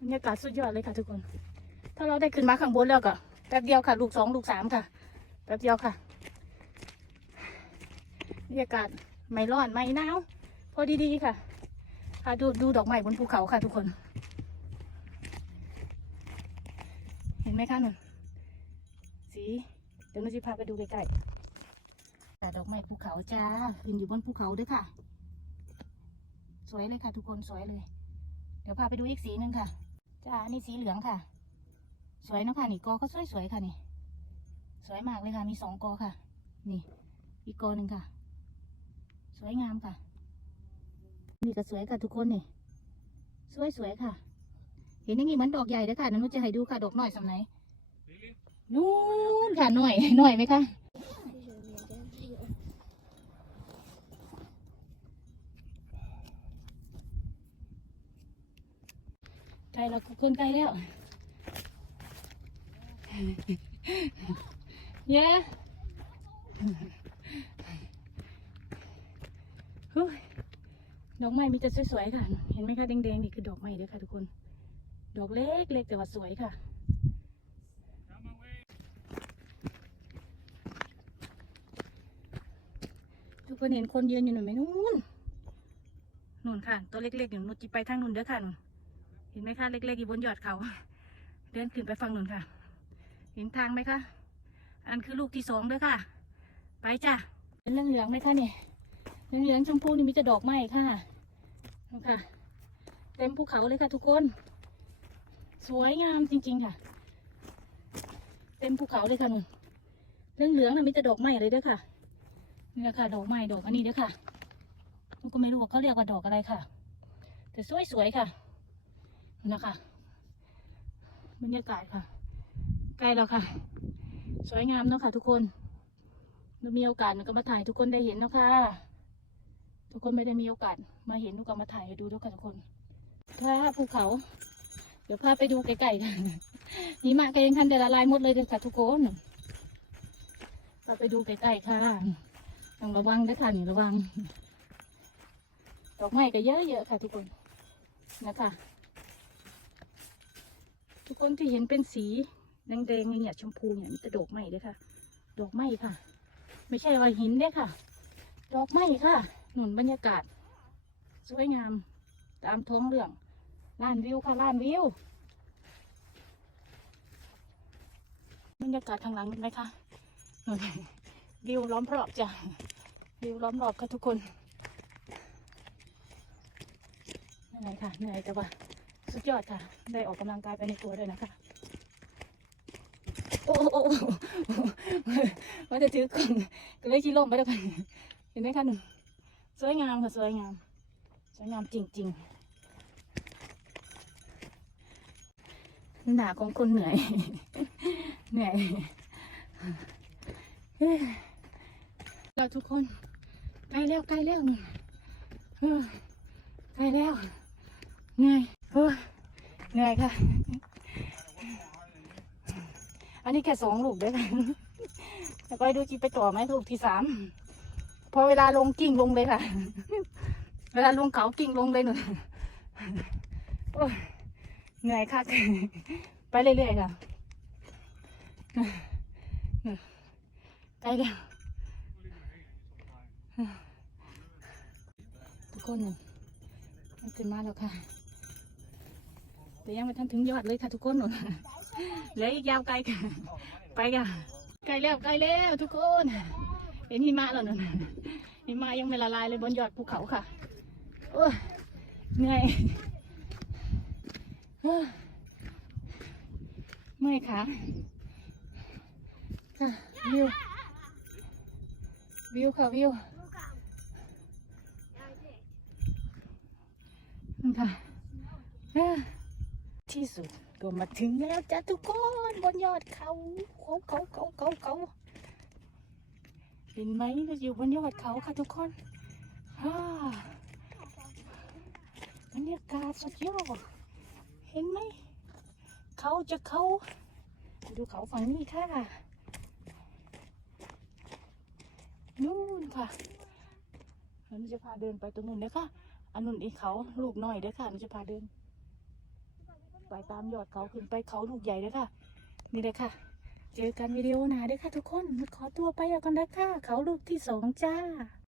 บรรยากาศสุดยอดเลยค่ะทุกคน ถ้าเราได้ขึ้นมาข้างบนแล้วก็แป๊บเดียวค่ะ ลูกสองลูกสามค่ะ แป๊บเดียวค่ะบรรยากาศไม่ร้อนไม่หนาวพอดีๆค่ะ ค่ะดูดูดอกไม้บนภูเขาค่ะทุกคน เห็นไหมคะหนุ่นสีเดี๋ยวนุจะพาไปดูใกล้ๆค่ดอกไม้ภูเขาจ้าขึ้นอยู่บนภูเขาด้วยค่ะ สวยเลยค่ะ ทุกคนสวยเลย เดี๋ยวพาไปดูอีกสีหนึ่งค่ะ จ้าอันนี่สีเหลืองค่ะ สวยนะค่ะนี่กอก็สวยๆค่ะนี่ สวยมากเลยค่ะ มีสองกอค่ะ นี่ อีกกอหนึ่งค่ะ สวยงามค่ะ นี่ก็สวยค่ะทุกคนนี่ สวยๆค่ะ เห็นอย่างนี้เหมือนดอกใหญ่เลยค่ะนั้นจะให้ดูค่ะ ดอกหน่อยสำไหนนู่นค่ะหน่อยหน่อยไหมคะ กล้แล้วคนใกล้แล้ว เย้เฮ้ยดอกไม้มีแต่สวยๆค่ะ เห็นไหมคะแดงๆนี่คือดอกไม้เด้อค่ะทุกคน ดอกเล็กเล็กแต่ว่าสวยค่ะทุกคนเห็นคนยืนอยู่หนุนไหมนู่นนู่นค่ะ ตัวเล็กๆอยู่นุนจิไปทางนู่นเด้อค่ะนู่น ห็นไหมคะเล็กๆอยู่บนยอดเขา เดินขึ้นไปฝั่งนู่นค่ะ เห็นทางไหมคะอันคือลูกที่สองเด้อค่ะ ไปจ้ะเป็นเรื่องเหลืองๆไหมคะเนี่ยเหลืองๆชมพูนี่มีแต่ดอกไม้ค่ะนู่ค่ะ เต็มภูเขาเลยค่ะทุกคน สวยงามจริง ๆค่ะ เต็มภูเขาเลยค่ะนุ่นเหลืองๆน่ะมีแต่ดอกไม้เลยเด้อค่ะนี่แหละค่ะดอกไม้ดอกอันนี้เด้อค่ะหนูก็ไม่รู้ว่าเขาเรียกว่าดอกอะไรค่ะ แต่สวยๆค่ะ นะคะบรรยากาศค่ะ ใกล้แล้วค่ะ สวยงามเนาะค่ะ ทุกคนหนูมีโอกาสหนูก็มาถ่ายทุกคนได้เห็นเนาะค่ะทุกคนไม่ได้มีโอกาสมาเห็นหนูก็มาถ่ายให้ดูด้วยค่ะทุกคนพาภูเขา เดี๋ยวพาไปดูไกลๆกันหิมะก็ยังทันแต่ละลายหมดเลยเด้อค่ะทุกคนพาไปดูใกล้ๆค่ะต้องระวังด้วยค่ะนี่ระวัง ดอกไม้ก็เยอะๆค่ะทุกคนนะคะ ทุกคนที่เห็นเป็นสีแดงๆเนี่ยชมพูเนี่ยมันจะดอกไม้เลยค่ะ ดอกไม้ค่ะ ไม่ใช่ว่าหินเด้อค่ะ ดอกไม้ค่ะ หนุนบรรยากาศ สวยงาม ตามท้องเรื่องล้านวิวค่ะล้านวิวบรรยากาศทางหลังเห็นไหมคะนู่นวิวล้อมรอบจ้ะวิวล้อมรอบค่ะทุกคนเหนื่อยค่ะเหนื่อยแต่ว่า สุดยอดค่ะ ได้ออกกำลังกายไปในตัวด้วยนะคะ โอ้โอ้โอ้โอ้ว่าจะถือกล่องก็เลยชี้ลมไปแล้วกันเห็นไหมคะหนุ่มสวยงามค่ะสวยงาม สวยงามจริง ๆ หนาของคนเหนื่อย เหนื่อยเราทุกคนใกล้แล้วใกล้แล้วเออใกล้แล้วเหนื่อย เหนื่อยค่ะ อันนี้แค่สองลูกเด้วยกันแล้วก็ดูจีไปต่อไหมลูกที่สาม พอเวลาลงกิ่งลงเลยค่ะ เวลาลงเขากิ่งลงเลยหนูเหนื่อยค่ะไปเรื่อยๆค่ะใกล้แล้วทุกคนน่ะมันขึ้นมาแล้วค่ะ แต่ยังไม่ทันถึงยอดเลยค่ะทุกคนหนูเหลืออีกยาวไกลค่ะ ไปค่ะใกลแล้วใกลแล้วทุกคนเห็นหิมะแล้วหนูหิมะยังไม่ละลายเลยบนยอดภูเขาค่ะโอ้เหนื่อยเมื่อยขาค่ะวิววิวค่ะวิวค่ะ ที่สุดก็มาถึงแล้วจ้ะทุกคนบนยอดเขาเขาเขาเขาเขาเขาเห็นไหมเราอยู่บนยอดเขาค่ะทุกคนฮ่าบรรยากาศสุดยอดเห็นไหมเขาจะเขาดูเขาฝั่งนี้ค่ะนู่นค่ะเราจะพาเดินไปตรงนู้นเด้อค่ะอันนู้นอีกเขาลูกน้อยเด้อค่ะเราจะพาเดิน ไปตามยอดเขาขึ้นไปเขาลูกใหญ่เลยค่ะ นี่เลยค่ะ เจอกันวิดีโอหนาเด้อค่ะทุกคนขอตัวไปแล้วกันนะค่ะ เขาลูกที่สองจ้า